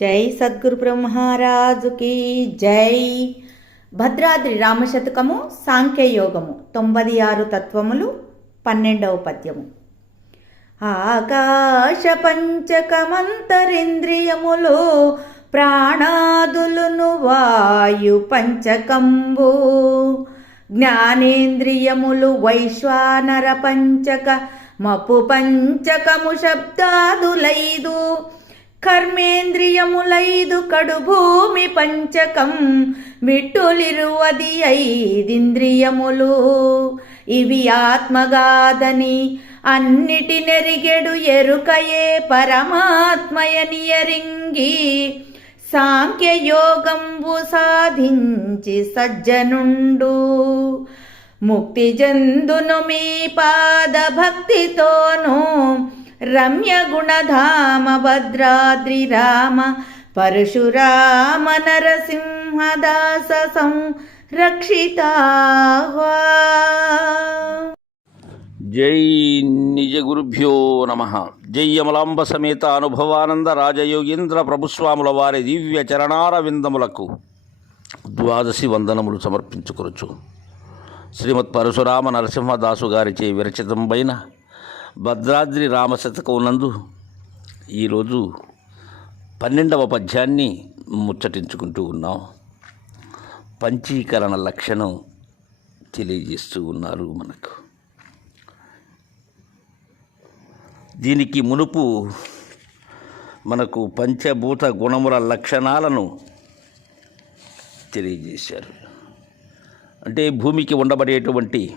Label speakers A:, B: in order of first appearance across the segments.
A: జై సద్గురు బ్రహ్మరాజుకి జై. భద్రాద్రి రామశతకము సాంఖ్యయోగము తొంభై ఆరు తత్వములు పన్నెండవ పద్యము. ఆకాశ పంచకమంతరింద్రియములు ప్రాణాదులును వాయు పంచకంబు. జ్ఞానేంద్రియములు వైశ్వానర పంచక మపు పంచకము శబ్దాదులైదు. కర్మేంద్రియములైదు కడు భూమి పంచకం విట్టులిరువది ఐదింద్రియములు. ఇవి ఆత్మగాదని అన్నిటి నెరిగెడు ఎరుకయే పరమాత్మయని ఎరింగి సాంఖ్యయోగంబు సాధించి సజ్జనుండు. ముక్తి జందును మీ పాద భక్తితోనూ రమ్య గుణధామ భద్రాద్రి రామ పరశురామ నరసింహదాస సంరక్షితాహ్వా
B: జై నిజ గురుభ్యో నమ జై యమలాంబ సమేత అనుభవానంద రాజయోగేంద్ర ప్రభుస్వాముల వారి దివ్య చరణార విందములకు ద్వాదశి వందనములు సమర్పించుకొరచు శ్రీమద్ పరశురామ నరసింహదాసు గారిచే విరచితంపైన భద్రాద్రి రామశతకం నందు ఈరోజు పన్నెండవ పద్యాన్ని ముచ్చటించుకుంటూ ఉన్నాం. పంచీకరణ లక్షణం తెలియజేస్తూ ఉన్నారు మనకు. దీనికి మునుపు మనకు పంచభూత గుణముల లక్షణాలను తెలియజేశారు. అంటే భూమికి ఉండబడేటువంటి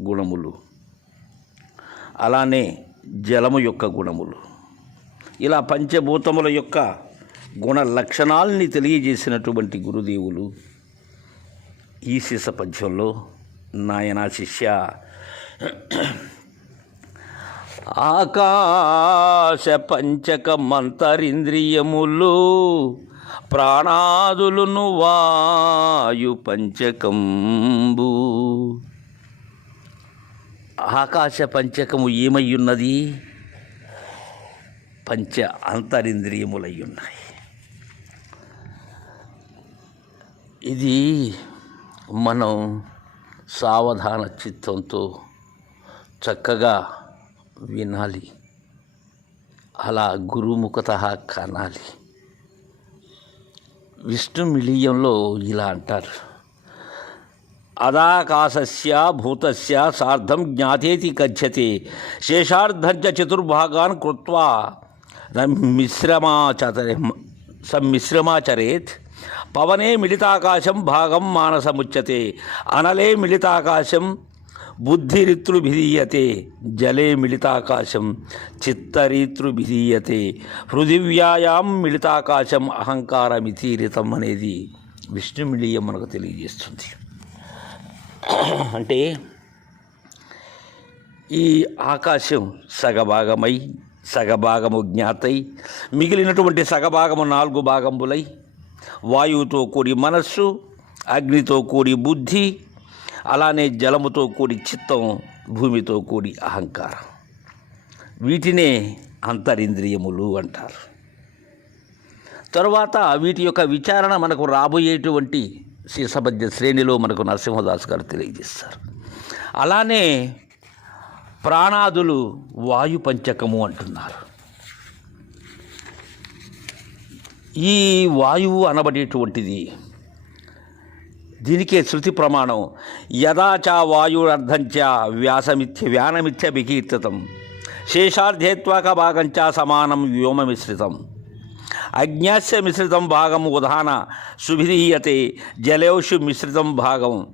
B: గుణములు. అలానే జలము యొక్క గుణములు. ఇలా పంచభూతముల యొక్క గుణ లక్షణాలని తెలియజేసినటువంటి గురుదేవులు ఈ శిశ పద్యంలో నాయనా శిష్య ఆకాశ పంచక మంతరింద్రియములు ప్రాణాదులును వాయు పంచకంబూ ఆకాశ పంచకము ఏమయ్యున్నది? పంచ అంతరింద్రియములయ్యున్నాయి. ఇది మనం సావధాన చిత్తంతో చక్కగా వినాలి. అలా గురుముఖత కనాలి. విష్ణు మిలియంలో ఇలా అంటారు. అదాకాశస్య భూతస్య సార్ధం జ్ఞాతేతి గచ్చతే శేషార్ధం చతుర్భాగాన్ కృత్వా. మిశ్రమాచరే సమ్మిశ్రమాచరేత్ పవనే మిళితాకాశం భాగం మానసముచ్యతే అనలే మిళితాకాశం బుద్ధిరితృభిధీయతే జలే మిళితాకాశం చిత్తరీతృభిధీయతే పృథివ్యాయాం మిళితాకాశం అహంకారమితీరితం అనేది విష్ణుమిళీయం మనకు తెలియజేస్తుంది. అంటే ఈ ఆకాశం సగభాగమై సగభాగము జ్ఞాతై మిగిలినటువంటి సగభాగము నాలుగు భాగములై వాయువుతో కూడి మనస్సు అగ్నితో కూడి బుద్ధి అలానే జలముతో కూడి చిత్తం భూమితో కూడి అహంకారం. వీటినే అంతరింద్రియములు అంటారు. తరువాత వీటి యొక్క విచారణ మనకు రాబోయేటువంటి శీసభద్య శ్రేణిలో మనకు నరసింహదాస్ గారు తెలియజేస్తారు. అలానే ప్రాణాదులు వాయు పంచకము అంటున్నారు. ఈ వాయువు అనబడేటువంటిది దీనికే శృతి ప్రమాణం యదాచ వాయురర్ధంచ వ్యాసమిథ్య వ్యానమిథ్య వికీర్తితం. శేషార్థేత్వాక భాగంచ సమానం వ్యోమమిశ్రితం. అజ్ఞాస్య మిశ్రితం భాగం ఉదాన సుభిధీయతే జలేషు మిశ్రితం భాగం.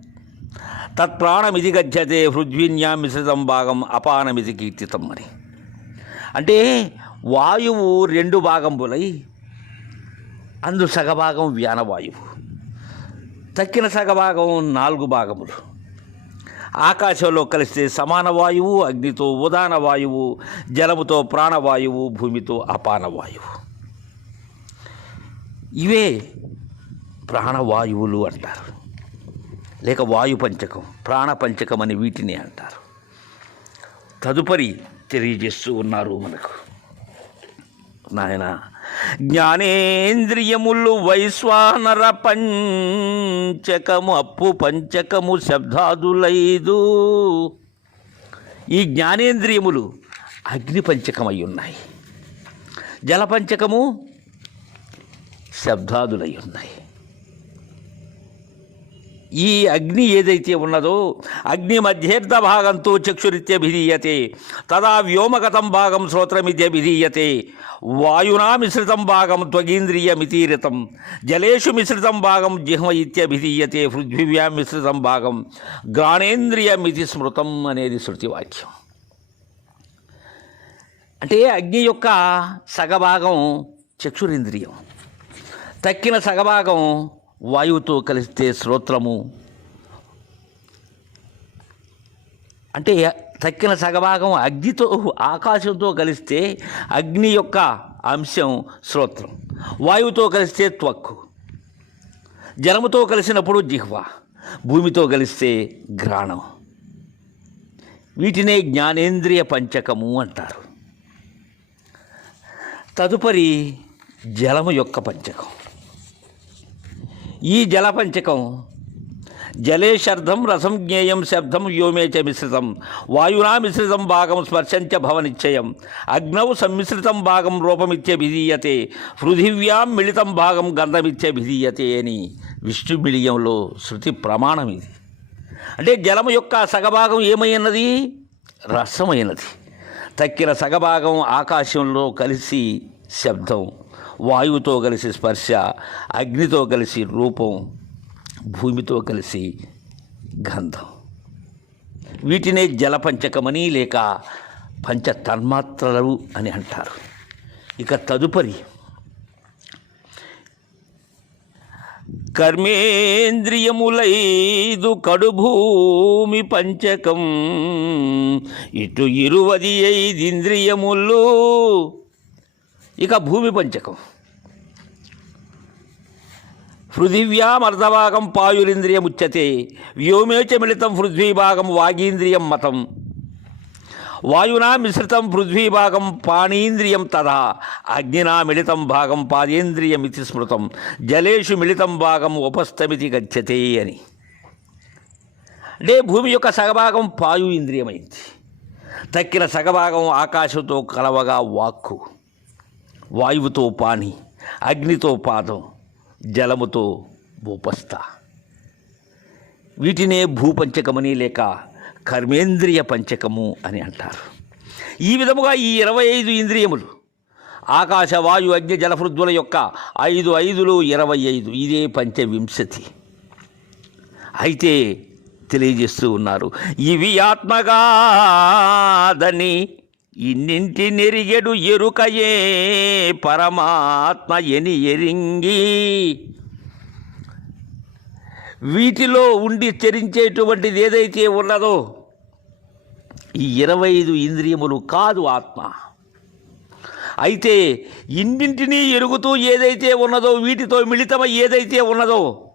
B: తత్ప్రాణమిది గద్యతే హృద్విన్యా మిశ్రితం భాగం అపానమిది కీర్తితం అని. అంటే వాయువు రెండు భాగంబులై అందు సగభాగం వ్యానవాయువు. తక్కిన సగభాగం నాలుగు భాగములు. ఆకాశంలో కలిస్తే సమాన వాయువు అగ్నితో ఉదాన వాయువు జలముతో ప్రాణవాయువు భూమితో అపాన వాయువు. ఇవే ప్రాణవాయువులు అంటారు. లేక వాయు పంచకం ప్రాణ పంచకం అని వీటిని అంటారు. తదుపరి తెలియజేస్తూ ఉన్నారు మనకు. నాయన జ్ఞానేంద్రియములు వైశ్వానర పంచకము అప్పు పంచకము శబ్దాదులైదు. ఈ జ్ఞానేంద్రియములు అగ్ని పంచకమై ఉన్నాయి. జలపంచకము శబ్దాదులై ఉన్నాయి. ఈ అగ్ని ఏదైతే ఉన్నదో అగ్ని మధ్యేర్థ భాగంతో చక్షురిత్యభిధీయతే తదా వ్యోమగతం భాగం శ్రోత్రమిత్యభిధీయతే వాయునా మిశ్రితం భాగం త్వగీంద్రియమితీరితం జలేషు మిశ్రితం భాగం జిహ్మ ఇత్యభిధీయతే పృథ్వీవ్యాం మిశ్రితం భాగం గ్రాణేంద్రియమితి స్మృతం అనేది శృతివాక్యం. అంటే అగ్ని యొక్క సగభాగం చక్షురింద్రియం. తక్కిన సగభాగం వాయువుతో కలిస్తే శ్రోత్రము. అంటే తక్కిన సగభాగం అగ్నితో ఆకాశంతో కలిస్తే అగ్ని యొక్క అంశం శ్రోత్రం. వాయువుతో కలిస్తే త్వక్కు. జలముతో కలిసినప్పుడు జిహ్వ. భూమితో కలిస్తే గ్రాణం వీటినే జ్ఞానేంద్రియ పంచకము అంటారు. తదుపరి జలము యొక్క పంచకం. ఈ జలపంచకం. జలే రసం జ్ఞేయం శబ్దం వ్యోమే చ మిశ్రితం. వాయునా మిశ్రితం భాగం స్పర్శంచ భవనిశ్చయం అగ్నౌ సమ్మిశ్రితం భాగం రూపమిత్యభిధీయతే పృథివ్యాం మిళితం భాగం గంధమిత్యభిధీయతే అని విష్ణుమిళియంలో శృతి ప్రమాణం ఇది. అంటే జలము యొక్క సగభాగం ఏమైనది రసమైనది. తక్కిన సగభాగం ఆకాశంలో కలిసి శబ్దం. వాయువుతో కలిసి స్పర్శ అగ్నితో కలిసి రూపం భూమితో కలిసి గంధం. వీటినే జలపంచకమని లేక పంచ తన్మాత్రలు అని అంటారు. ఇక తదుపరి కర్మేంద్రియములైదు కడుభూమి పంచకం ఇటు ఇరువది ఐదింద్రియములు ఇక భూమి పంచకం. పృథివ్యామర్ధభాగం పాయురింద్రియముచ్యతే వ్యోమేచ మిళితం పృథ్వీభాగం వాగీంద్రియం మతం. వాయునా మిశ్రితం పృథ్వీభాగం పాణీంద్రియం తదా అగ్నినా మిళితం భాగం పాదేంద్రియమితి స్మృతం జలేషు మిళితం భాగం ఉపస్థమితి గచ్చతే అని. అంటే భూమి యొక్క సగభాగం పాయు ఇంద్రియమైంది తక్కిన సగభాగం ఆకాశంతో కలవగా వాక్కు వాయువుతో పాణి అగ్నితో పాదం జలముతో భూపస్థ వీటినే భూపంచకమని లేక కర్మేంద్రియ పంచకము అని అంటారు. ఈ విధముగా ఈ ఇరవై ఐదు ఇంద్రియములు ఆకాశ వాయు అగ్ని జలపృథ్వుల యొక్క ఐదు ఐదులు ఇరవై ఐదు. ఇదే పంచవింశతి. అయితే తెలియజేస్తూ ఉన్నారు ఇవి ఆత్మగాదని ఇన్నింటి నెరిగెడు ఎరుకయే పరమాత్మ ఎని ఎరింగి. వీటిలో ఉండి చరించేటువంటిది ఏదైతే ఉన్నదో ఈ ఇరవై ఐదు ఇంద్రియములు కాదు ఆత్మ. అయితే ఇన్నింటినీ ఎరుగుతూ ఏదైతే ఉన్నదో వీటితో మిళితమై ఏదైతే ఉన్నదో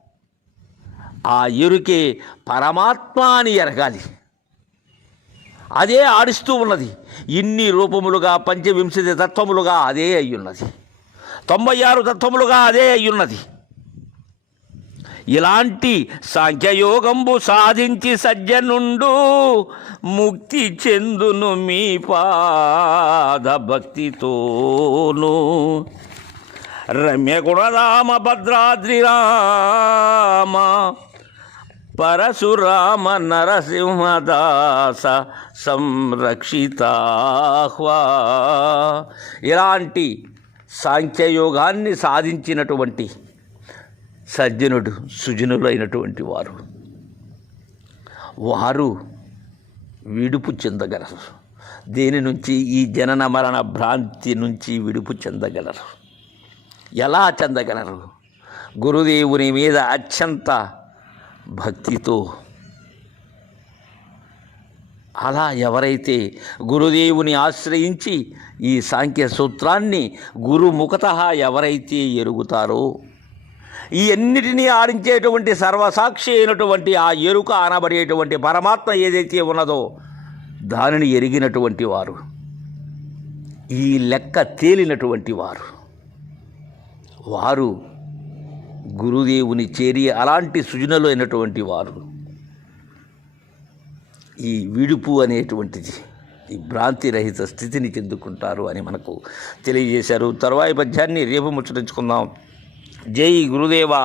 B: ఆ ఎరుకే పరమాత్మ అని ఎరగాలి. అదే ఆడిస్తూ ఉన్నది. ఇన్ని రూపములుగా పంచవింశతి తత్వములుగా అదే అయ్యున్నది. తొంభై ఆరు తత్వములుగా అదే అయ్యున్నది. ఇలాంటి సాంఖ్యయోగంబు సాధించి సజ్జనుండు ముక్తి చెందును మీ పాద భక్తితోను రమ్య గుణరామ భద్రాద్రి రామ పరశురామ నరసింహదాస సంరక్షితాహ్వా. ఇలాంటి సాంఖ్యయోగాన్ని సాధించినటువంటి సజ్జనుడు సుజనులైనటువంటి వారు. వారు విడుపు చెందగలరు. దీని నుంచి? ఈ జనన మరణ భ్రాంతి నుంచి విడుపు చెందగలరు. ఎలా చెందగలరు? గురుదేవుని మీద అత్యంత భక్తితో. అలా ఎవరైతే గురుదేవుని ఆశ్రయించి ఈ సాంఖ్య సూత్రాన్ని గురుముఖత ఎవరైతే ఎరుగుతారో ఈ అన్నిటినీ ఆడించేటువంటి సర్వసాక్షి అయినటువంటి ఆ ఎరుక అనబడేటువంటి పరమాత్మ ఏదైతే ఉన్నదో దానిని ఎరిగినటువంటి వారు ఈ లెక్క తేలినటువంటి వారు. వారు గురుదేవుని చేరి అలాంటి సృజనలో అయినటువంటి వారు. ఈ విడుపు అనేటువంటిది ఈ భ్రాంతి రహిత స్థితిని చెందుకుంటారు అని మనకు తెలియజేశారు. తర్వాయి పద్యాన్ని రేపు ముచ్చరించుకుందాం జై గురుదేవా!